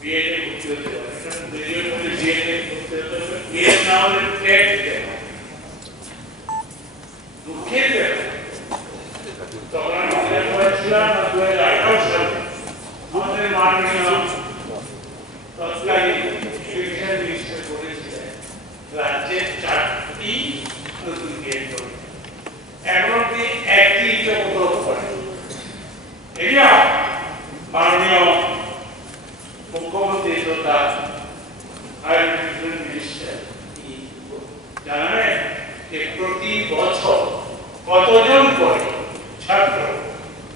B Ed এ ভর্তি হতে পারে, কারণ বিএড হলে বিএড এ ভর্তি হতে হবে, বিএড না হলে টেট দিতে হবে। দুঃখের ব্যাপার তখন আমাদের বলেছিলাম 2018 সালে আমাদের মাননীয় তৎকালীন শিক্ষা মিনিস্টার বলেছিলেন রাজ্যে 4টি নতুন বিএড করবে, এখন কি একটি কোথাও করে এটা মাননীয় মুখ্যমন্ত্রী তথা হায়ার এডুকেশন মিনিস্টার জানাবেন যে প্রতি বছর কতজন করে ছাত্র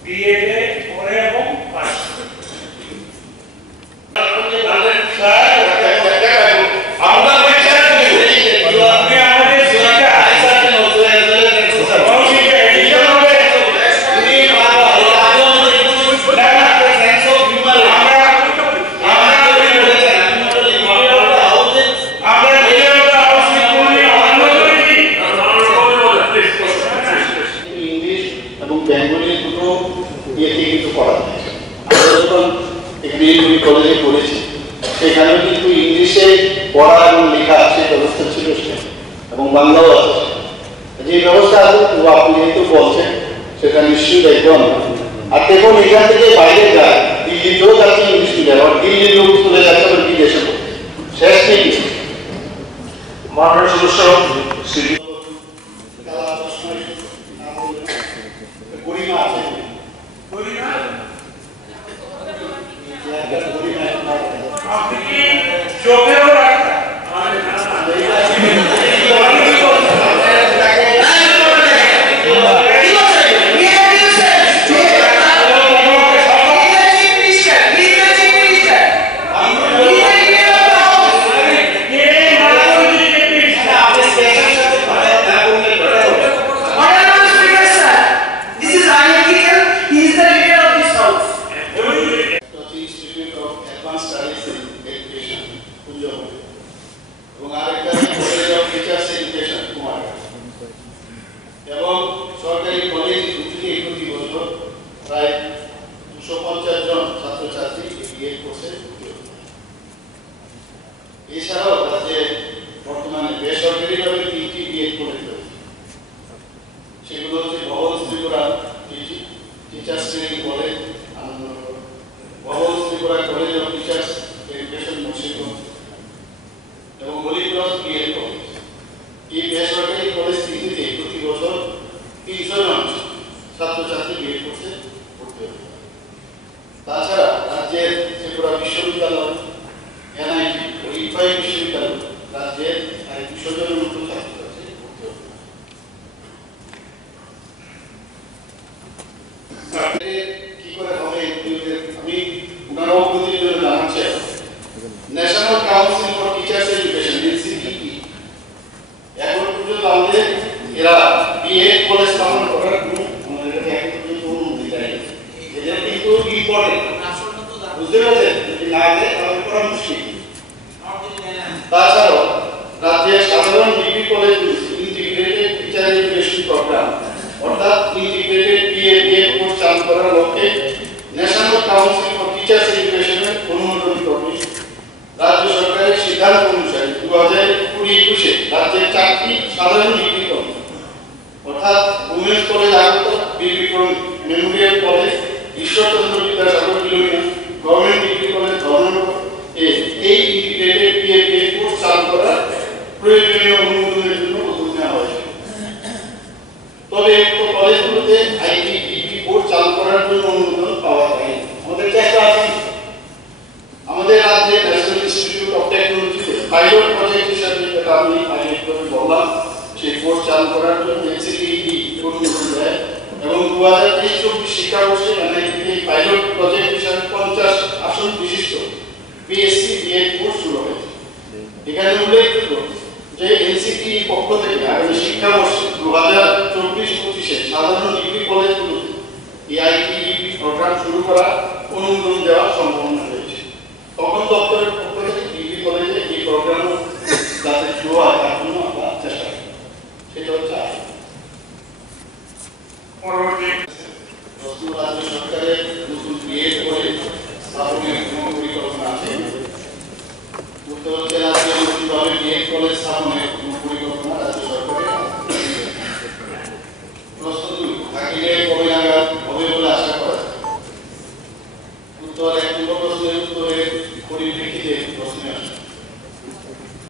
বিএড এ পড়ে এবং পাস করে। কলেজে পড়েছি সেখানে কিন্তু ইংলিশে পড়া এবং লেখা সেই ব্যবস্থা ছিল এবং বাংলাও আছে। যে ব্যবস্থা আছে আপনি যেহেতু বলছেন সেটা নিশ্চয়ই দেখবেন। আর দেখুন এখান থেকে বাইরে যায়, দিল্লিতেও যাচ্ছে ইংলিশ মিডিয়াম, আবার দিল্লির লোক চলে যাচ্ছে আবার বিদেশে শেষ নেই। মাননীয় সদস্য গরিমা আছে, আপনি কি চোখেও রাখবেন? এবং সরকারি কলেজ থেকে প্রতি বছর প্রায় 250 জন ছাত্রছাত্রী বিএড কোর্সে ভর্তি হচ্ছে। এছাড়াও রাজ্যে বর্তমানে বেসরকারিভাবে 3টি বিএড কলেজ রয়েছে, সেগুলো হচ্ছে Bhavan Tripura teachers training college Anandanagar, Bhavan Tripura college of teachers education Munshiganj এবং হলিক্রস বিএড কলেজ। এই বেসরকারি কলেজ তিনটিতে প্রতি বছর 300 জন ছাত্রছাত্রী বিএড কোর্সে ভর্তি হবে। তাছাড়া রাজ্যের ত্রিপুরা বিশ্ববিদ্যালয়, এনআইটি ও ইফাই বিশ্ববিদ্যালয় রাজ্যের 200 জনের মতো ছাত্রছাত্রী ভর্তি হবে। কি করে হবে আমি ওনারা অবগতির জন্য জানাচ্ছি। National council for teachers education NCTE এখন পর্যন্ত আমাদের এরা বিএড কলেজ স্থাপন করার কোনো আমাদের কাছে এখন পর্যন্ত অনুমতি দেয়নি। এটা কিন্তু ইম্পর্টেন্ট, বুঝতে পারছেন? যদি না দেয় তাহলে করা মুশকিল। তাছাড়াও রাজ্যের সাধারণ degree college integrated teacher education programme অর্থাৎ ইন্টিগ্রেটেড বিএড কোর্স চালু করার লক্ষ্যে ন্যাশনাল কাউন্সিল ফর টিচার্স এডুকেশনের অনুমোদন ক্রমে রাজ্য সরকারের সিদ্ধান্ত অনুসারে 2020-21 রাজ্যের 4টি সাধারণ ডিগ্রি কলেজ অর্থাৎ women's college Agartala, Bir Bikram memorial college, Ishwarchandra Vidyasagar Belonia, government degree college Dharmanagar এই ইন্টিগ্রেটেড বিএড কোর্স চালু করার প্রয়োজনীয় অনুমোদনের জন্য উদ্যোগ নেওয়া হয়েছে। তবে উক্ত কলেজগুলোতে আইটি ডিগ্রি কোর্স চালু করার জন্য অনুমোদন পাওয়া যায়নি। আমাদের চেষ্টা আছে। আমাদের রাজ্যে ন্যাশনাল ইনস্টিটিউট অফ টেকনোলজিতে পাইলট প্রজেক্ট হিসাবে যেটা আমি আগে বললাম সেই কোর্স চালু করার জন্য এনসিটিই অনুমোদন দেয় এবং 2023-24 শিক্ষাবর্ষে এনআইটিতে পাইলট প্রজেক্ট হিসাবে 50 আসন বিশিষ্ট পিএসসি বিএড কোর্স শুরু হয়েছে। এখানে উল্লেখযোগ্য যে এনসিটিই পক্ষ থেকে আগামী শিক্ষাবর্ষে 2024-25 সাধারণ ডিগ্রি কলেজগুলোতে এআইটিই প্রোগ্রাম শুরু করা অনুমোদন দেওয়ার সম্ভাবনা রয়েছে। তখন দপ্তরের পক্ষ থেকে ডিগ্রি কলেজে এই প্রোগ্রাম যাতে শুরু হয় তার জন্য আমরা চেষ্টা করি। সেটা হচ্ছে পরবর্তী রাজ্য সরকারের নতুন বিএড কলেজ স্থাপনের কোনো পরিকল্পনা আছে। সার্টিফিকেট কবে নাগাদ হবে বলে আশা করা যায়? উত্তর 1 নম্বর প্রশ্নের উত্তরের পরিপ্রেক্ষিতে প্রশ্নে আসে